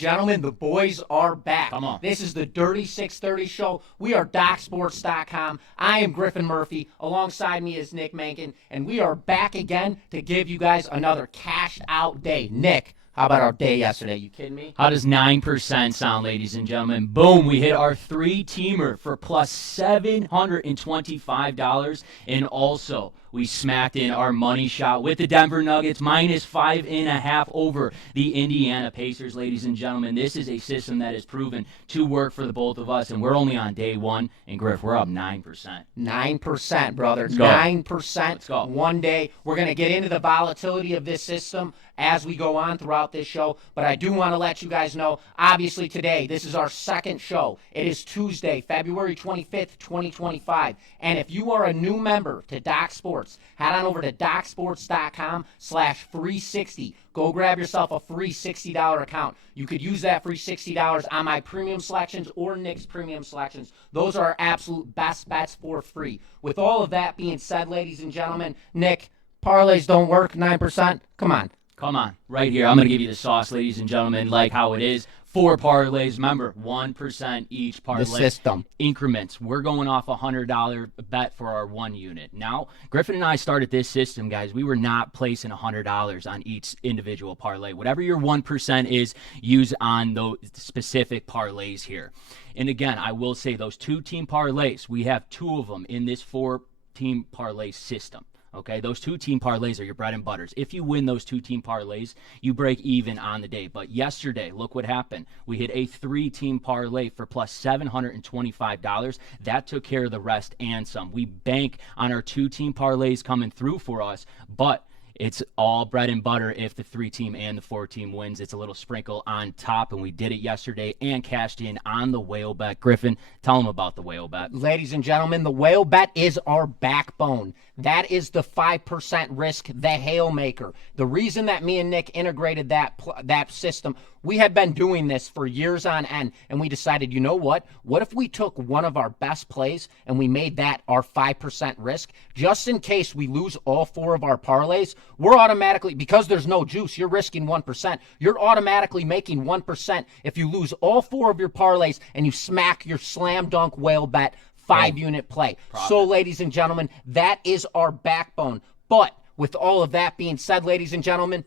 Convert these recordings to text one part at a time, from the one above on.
gentlemen, the boys are back. Come on. This is the Dirty 630 show. We are Docsports.com. I am Griffin Murphy. Alongside me is Nick Menken, and we are back again to give you guys another cashed out day. Nick, how about our day yesterday? You kidding me? How does 9% sound, ladies and gentlemen? Boom, we hit our three-teamer for plus $725. And also, we smacked in our money shot with the Denver Nuggets, minus 5.5 over the Indiana Pacers, ladies and gentlemen. This is a system that is proven to work for the both of us, and we're only on day one. And, Griff, we're up 9%. 9%, brother. Let's go. 9%. Let's go. One day. We're going to get into the volatility of this system as we go on throughout this show. But I do want to let you guys know, obviously today, this is our second show. It is Tuesday, February 25th, 2025. And if you are a new member to Doc Sports, head on over to docsports.com/free60. Go grab yourself a free $60 account. You could use that free $60 on my premium selections or Nick's premium selections. Those are our absolute best bets for free. With all of that being said, ladies and gentlemen, Nick, parlays don't work, 9%? Come on. Come on, right here. I'm going to give you the sauce, ladies and gentlemen, like how it is. 4 parlays. Remember, 1% each parlay. The system. Increments. We're going off a $100 bet for our 1 unit. Now, Griffin and I started this system, guys. We were not placing $100 on each individual parlay. Whatever your 1% is, use on those specific parlays here. And again, I will say those 2-team parlays, we have 2 of them in this 4-team parlay system. Okay, those 2-team parlays are your bread and butters. If you win those 2-team parlays, you break even on the day. But yesterday, look what happened. We hit a 3-team parlay for plus $725. That took care of the rest and some. We bank on our 2-team parlays coming through for us, but it's all bread and butter if the 3-team and the 4-team wins. It's a little sprinkle on top, and we did it yesterday and cashed in on the whale bet. Griffin, tell them about the whale bet. Ladies and gentlemen, the whale bet is our backbone. That is the 5% risk, the hail maker. The reason that me and Nick integrated that system, we had been doing this for years on end, and we decided, you know what? What if we took one of our best plays and we made that our 5% risk? Just in case we lose all 4 of our parlays, we're automatically, because there's no juice, you're risking 1%. You're automatically making 1% if you lose all 4 of your parlays and you smack your slam dunk whale bet 5-unit play. Profit. So, ladies and gentlemen, that is our backbone. But with all of that being said, ladies and gentlemen,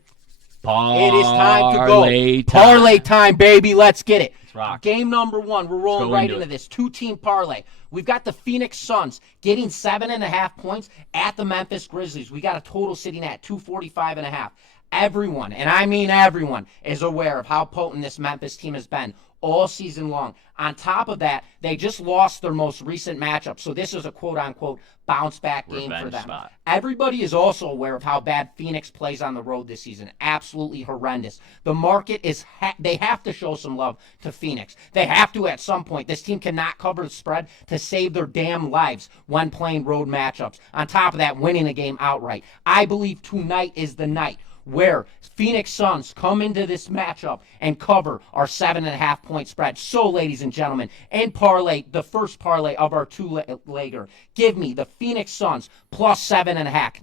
it is time to go. Parlay time, baby. Let's get it. Let's rock. Game number 1. We're rolling right into this 2-team parlay. We've got the Phoenix Suns getting 7.5 points at the Memphis Grizzlies. We got a total sitting at 245.5. Everyone, and I mean everyone, is aware of how potent this Memphis team has been all season long. On top of that, they just lost their most recent matchup, so this is a quote-unquote bounce-back game for them. Spot. Everybody is also aware of how bad Phoenix plays on the road this season. Absolutely horrendous. The market is, they have to show some love to Phoenix. They have to at some point. This team cannot cover the spread to save their damn lives when playing road matchups. On top of that, winning a game outright. I believe tonight is the night where Phoenix Suns come into this matchup and cover our 7.5 point spread. So, ladies and gentlemen, and parlay, the first parlay of our 2-legger, give me the Phoenix Suns plus 7.5.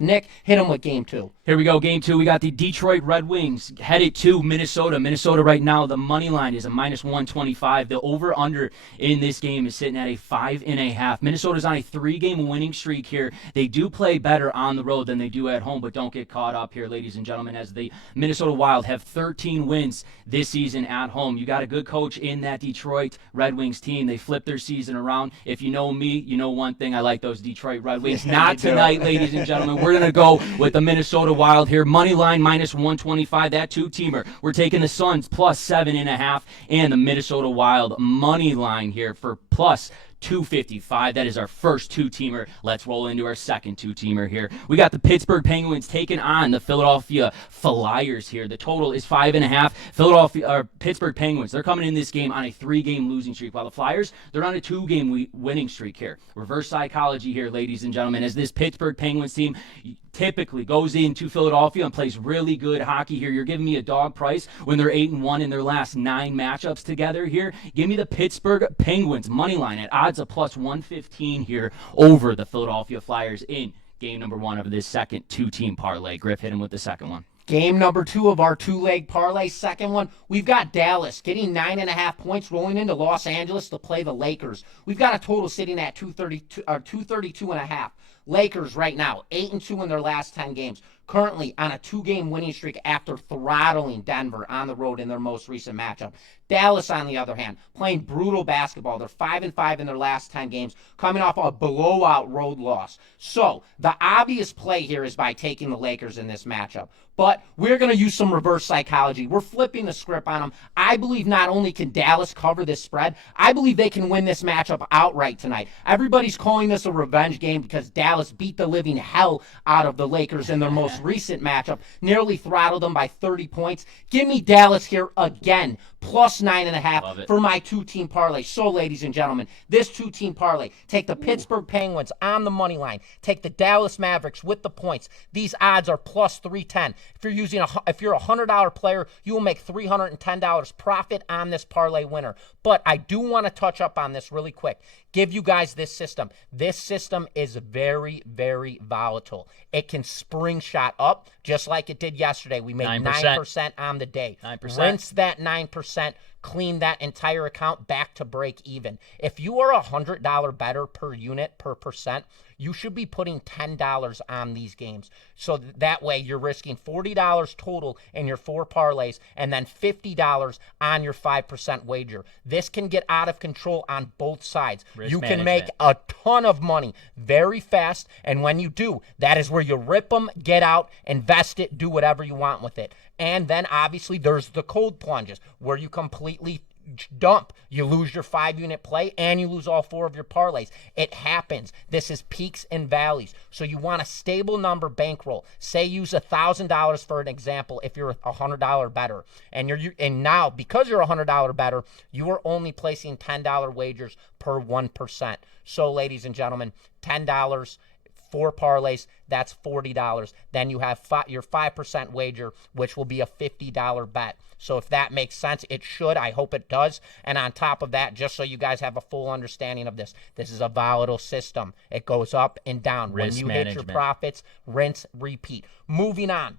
Nick, hit them with game 2. Here we go, game 2. We got the Detroit Red Wings headed to Minnesota. Minnesota right now, the money line is a minus 125. The over-under in this game is sitting at a 5.5. Minnesota's on a 3-game winning streak here. They do play better on the road than they do at home, but don't get caught up here, ladies and gentlemen, as the Minnesota Wild have 13 wins this season at home. You got a good coach in that Detroit Red Wings team. They flipped their season around. If you know me, you know one thing. I like those Detroit Red Wings. Not tonight, ladies and gentlemen. We're going to go with the Minnesota Wild here. Money line minus 125. That 2-teamer. We're taking the Suns plus 7.5 and the Minnesota Wild money line here for plus 255. That is our first 2-teamer. Let's roll into our second 2-teamer here. We got the Pittsburgh Penguins taking on the Philadelphia Flyers here. The total is 5.5. Pittsburgh Penguins, they're coming in this game on a 3-game losing streak, while the Flyers, they're on a 2-game winning streak here. Reverse psychology here, ladies and gentlemen, as this Pittsburgh Penguins team typically goes into Philadelphia and plays really good hockey here. You're giving me a dog price when they're 8-1 in their last 9 matchups together here. Give me the Pittsburgh Penguins money line at odds of plus 115 here over the Philadelphia Flyers in game number 1 of this second 2-team parlay. Griff, hit him with the second one. Game number 2 of our 2-leg parlay. Second one, we've got Dallas getting 9.5 points, rolling into Los Angeles to play the Lakers. We've got a total sitting at 232.5. Lakers right now, 8-2 in their last 10 games. Currently on a 2-game winning streak after throttling Denver on the road in their most recent matchup. Dallas, on the other hand, playing brutal basketball. They're 5-5 in their last 10 games, coming off a blowout road loss. So the obvious play here is by taking the Lakers in this matchup. But we're going to use some reverse psychology. We're flipping the script on them. I believe not only can Dallas cover this spread, I believe they can win this matchup outright tonight. Everybody's calling this a revenge game because Dallas beat the living hell out of the Lakers in their most recent matchup, nearly throttled them by 30 points. Give me Dallas here again, plus 9.5 for my 2-team parlay. So, ladies and gentlemen, this 2-team parlay, take the Pittsburgh Penguins on the money line, take the Dallas Mavericks with the points. These odds are plus 310. If you're a $100 player, you will make $310 profit on this parlay winner. But I do want to touch up on this really quick. Give you guys this system. This system is very, very volatile. It can spring shot up just like it did yesterday. We made 9% on the day. 9%. Rinse that 9%. Clean that entire account back to break even. If you are a $100 better per unit, per percent, you should be putting $10 on these games. So that way you're risking $40 total in your 4 parlays and then $50 on your 5% wager. This can get out of control on both sides. You can make a ton of money very fast, and when you do, that is where you rip them, get out, invest it, do whatever you want with it. And then obviously there's the cold plunges where you completely dump. You lose your 5-unit play and you lose all 4 of your parlays. It happens. This is peaks and valleys. So you want a stable number bankroll. Say use $1,000 for an example if you're a $100 better. And now because you're a $100 better, you are only placing $10 wagers per 1%. So ladies and gentlemen, $10, 4 parlays, that's $40. Then you have your 5% wager, which will be a $50 bet. So if that makes sense, it should. I hope it does. And on top of that, just so you guys have a full understanding of this, this is a volatile system. It goes up and down. Risk when you management. hit your profits, rinse, repeat. Moving on.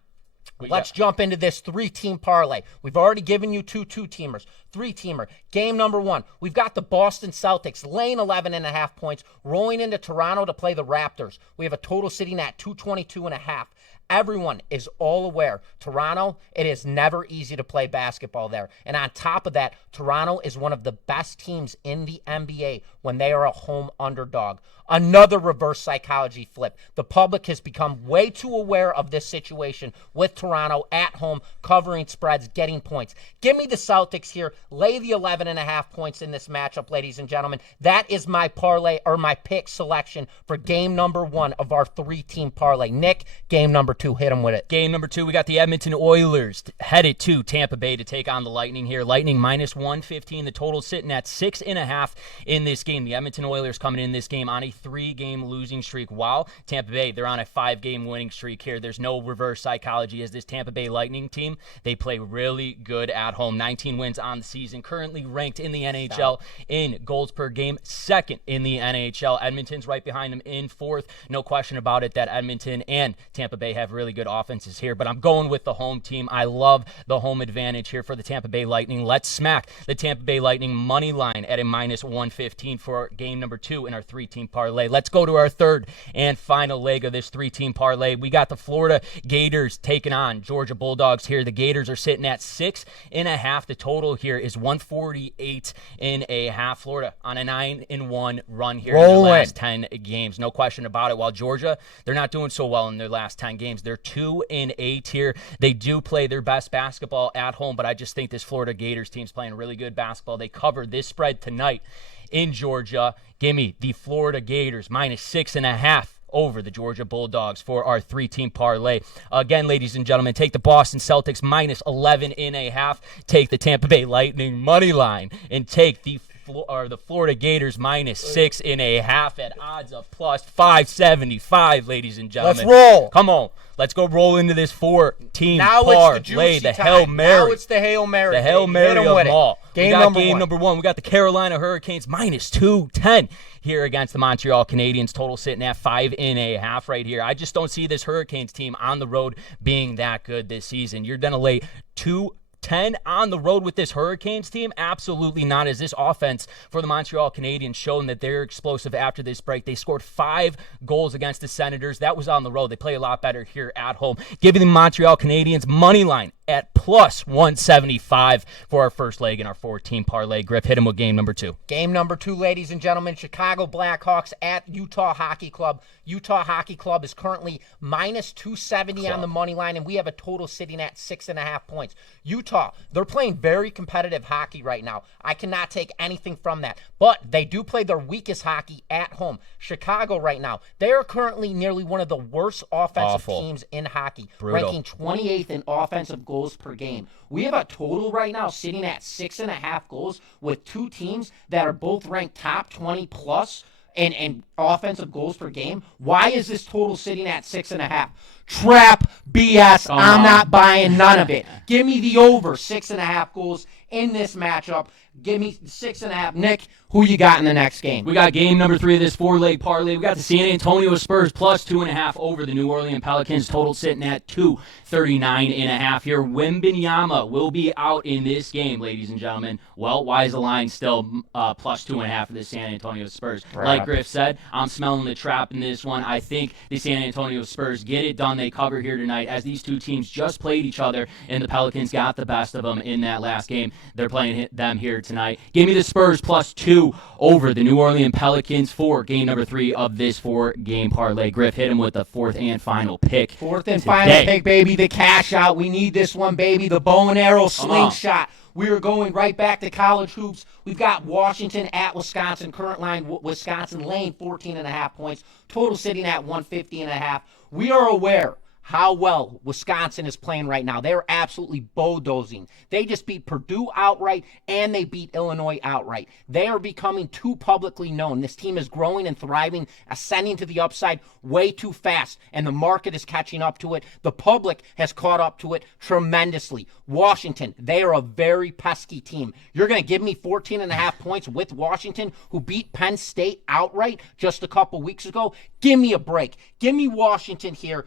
Let's jump into this 3-team parlay. We've already given you 2 2-teamers. 3-teamer. Game number 1. We've got the Boston Celtics laying 11.5 points, rolling into Toronto to play the Raptors. We have a total sitting at 222.5. Everyone is all aware, Toronto, it is never easy to play basketball there. And on top of that, Toronto is one of the best teams in the NBA when they are a home underdog. Another reverse psychology flip. The public has become way too aware of this situation with Toronto at home, covering spreads, getting points. Give me the Celtics here. Lay the 11.5 points in this matchup, ladies and gentlemen. That is my parlay or my pick selection for game number 1 of our 3-team parlay. Nick, game number 2, hit them with it. Game number 2, we got the Edmonton Oilers headed to Tampa Bay to take on the Lightning here. Lightning minus 115. The total sitting at 6.5 in this game. The Edmonton Oilers coming in this game on a 3-game losing streak, while Tampa Bay, they're on a 5-game winning streak here. There's no reverse psychology as this Tampa Bay Lightning team, they play really good at home. 19 wins on the season, currently ranked in the NHL in goals per game, 2nd in the NHL. Edmonton's right behind them in 4th. No question about it that Edmonton and Tampa Bay have really good offenses here, but I'm going with the home team. I love the home advantage here for the Tampa Bay Lightning. Let's smack the Tampa Bay Lightning money line at a minus 115 for game number 2 in our 3-team parlay. Let's go to our 3rd and final leg of this 3-team parlay. We got the Florida Gators taking on Georgia Bulldogs here. The Gators are sitting at 6.5. The total here is 148.5. Florida on a 9-1 run here in their last 10 games. No question about it. While Georgia, they're not doing so well in their last 10 games. They're 2-8 here. They do play their best basketball at home, but I just think this Florida Gators team's playing really good basketball. They covered this spread tonight in Georgia. Give me the Florida Gators minus 6.5 over the Georgia Bulldogs for our 3-team parlay. Again, ladies and gentlemen, take the Boston Celtics minus 11.5. Take the Tampa Bay Lightning money line and take the the Florida Gators minus 6.5 at odds of plus 575, ladies and gentlemen. Let's roll. Come on. Let's go roll into this 4-team Now parlay. it's the juicy The time. Hail Mary. Now it's the Hail Mary. The Hail Hit Mary 'em of with them it. all. Game we got number game one. number one. We got the Carolina Hurricanes minus 210 here against the Montreal Canadiens. Total sitting at 5.5 right here. I just don't see this Hurricanes team on the road being that good this season. You're going to lay 210 on the road with this Hurricanes team? Absolutely not. As this offense for the Montreal Canadiens shown that they're explosive after this break. They scored 5 goals against the Senators. That was on the road. They play a lot better here at home. Giving the Montreal Canadiens money line at plus 175 for our first leg in our 4-team parlay. Griff, hit him with game number 2. Game number 2, ladies and gentlemen, Chicago Blackhawks at Utah Hockey Club. Utah Hockey Club is currently minus 270 on the money line, and we have a total sitting at 6.5 points. Utah, they're playing very competitive hockey right now. I cannot take anything from that, but they do play their weakest hockey at home. Chicago right now, they are currently nearly one of the worst offensive teams in hockey, ranking 28th in offensive goals per game. We have a total right now sitting at 6.5 goals with 2 teams that are both ranked top 20 plus and offensive goals per game. Why is this total sitting at 6.5? Trap BS. I'm not buying none of it. Give me the over 6.5 goals in this matchup. Give me 6.5. Nick, who you got in the next game? We got game number 3 of this 4-leg parlay. We got the San Antonio Spurs plus 2.5 over the New Orleans Pelicans. Total sitting at 239.5 here. Wembanyama will be out in this game, ladies and gentlemen. Well, why is the line still plus 2.5 for the San Antonio Spurs? Like Griff said, I'm smelling the trap in this one. I think the San Antonio Spurs get it done. They cover here tonight as these two teams just played each other, and the Pelicans got the best of them in that last game. They're playing them here tonight. Give me the Spurs plus 2 over the New Orleans Pelicans for game number 3 of this 4-game parlay. Griff, hit him with the 4th and final pick. 4th and final pick, baby. The cash out. We need this one, baby. The bow and arrow slingshot. We are going right back to college hoops. We've got Washington at Wisconsin. Current line, Wisconsin laying 14.5 points. Total sitting at 150.5. We are aware how well Wisconsin is playing right now. They're absolutely bulldozing. They just beat Purdue outright, and they beat Illinois outright. They are becoming too publicly known. This team is growing and thriving, ascending to the upside way too fast, and the market is catching up to it. The public has caught up to it tremendously. Washington, they are a very pesky team. You're going to give me 14.5 points with Washington, who beat Penn State outright just a couple weeks ago? Give me a break. Give me Washington here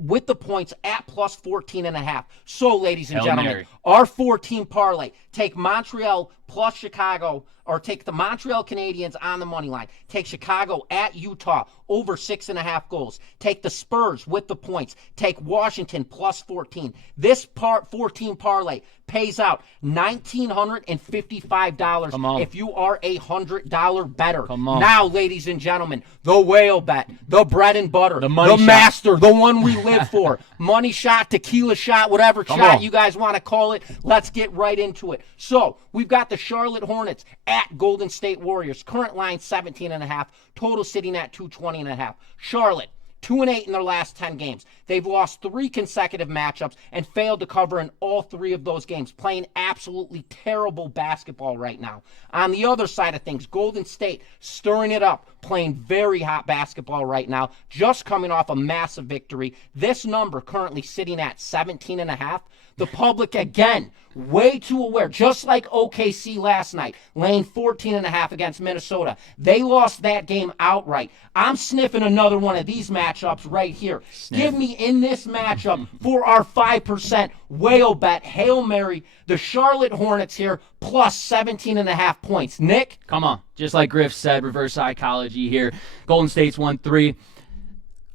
with the points at plus 14.5. So, ladies and gentlemen, our 4-team parlay, take Montreal plus Chicago, or take the Montreal Canadiens on the money line. Take Chicago at Utah over 6.5 goals. Take the Spurs with the points. Take Washington plus 14. This 4-team parlay pays out $1,955 if you are a $100 better. Now, ladies and gentlemen, the whale bet, the bread and butter, the master, the one we live for. Money shot, tequila shot, whatever shot you guys want to call it. Let's get right into it. So, we've got the Charlotte Hornets at Golden State Warriors. Current line 17.5. Total sitting at 220.5. Charlotte, 2-8 in their last 10 games. They've lost 3 consecutive matchups and failed to cover in all 3 of those games, playing absolutely terrible basketball right now. On the other side of things, Golden State stirring it up, playing very hot basketball right now, just coming off a massive victory. This number currently sitting at 17.5. The public, again, way too aware, just like OKC last night, laying 14.5 against Minnesota. They lost that game outright. I'm sniffing another one of these matchups right here. Give me in this matchup for our 5% whale bet, Hail Mary, the Charlotte Hornets here, plus 17.5 points. Nick? Come on. Just like Griff said, reverse psychology here. Golden State's won 3.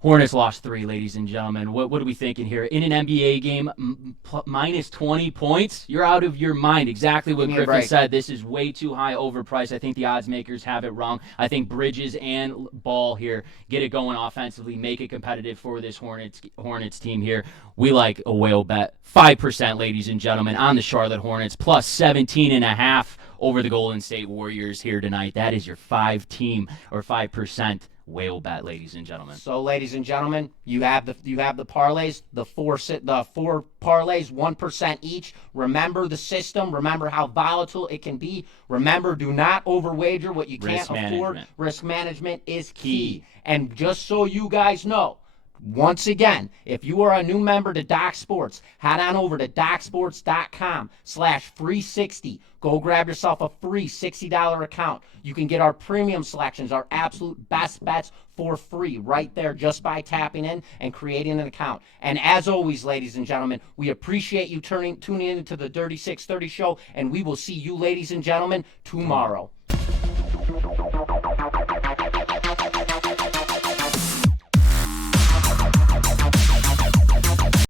Hornets lost 3, ladies and gentlemen. What are we thinking here? In an NBA game, minus 20 points? You're out of your mind. Exactly what Griffin said. This is way too high overpriced. I think the odds makers have it wrong. I think Bridges and Ball here get it going offensively, make it competitive for this Hornets team here. We like a whale bet. 5%, ladies and gentlemen, on the Charlotte Hornets, plus 17.5 over the Golden State Warriors here tonight. That is your 5-team or 5% whale bet, ladies and gentlemen. So, ladies and gentlemen, you have the parlays, the four parlays, 1% each. Remember the system. Remember how volatile it can be. Remember, do not overwager what you can't afford. Risk management is key. And just so you guys know, once again, if you are a new member to Docsports, head on over to docsports.com/free60. Go grab yourself a free $60 account. You can get our premium selections, our absolute best bets for free right there just by tapping in and creating an account. And as always, ladies and gentlemen, we appreciate you tuning into the Dirty 630 show, and we will see you, ladies and gentlemen, tomorrow.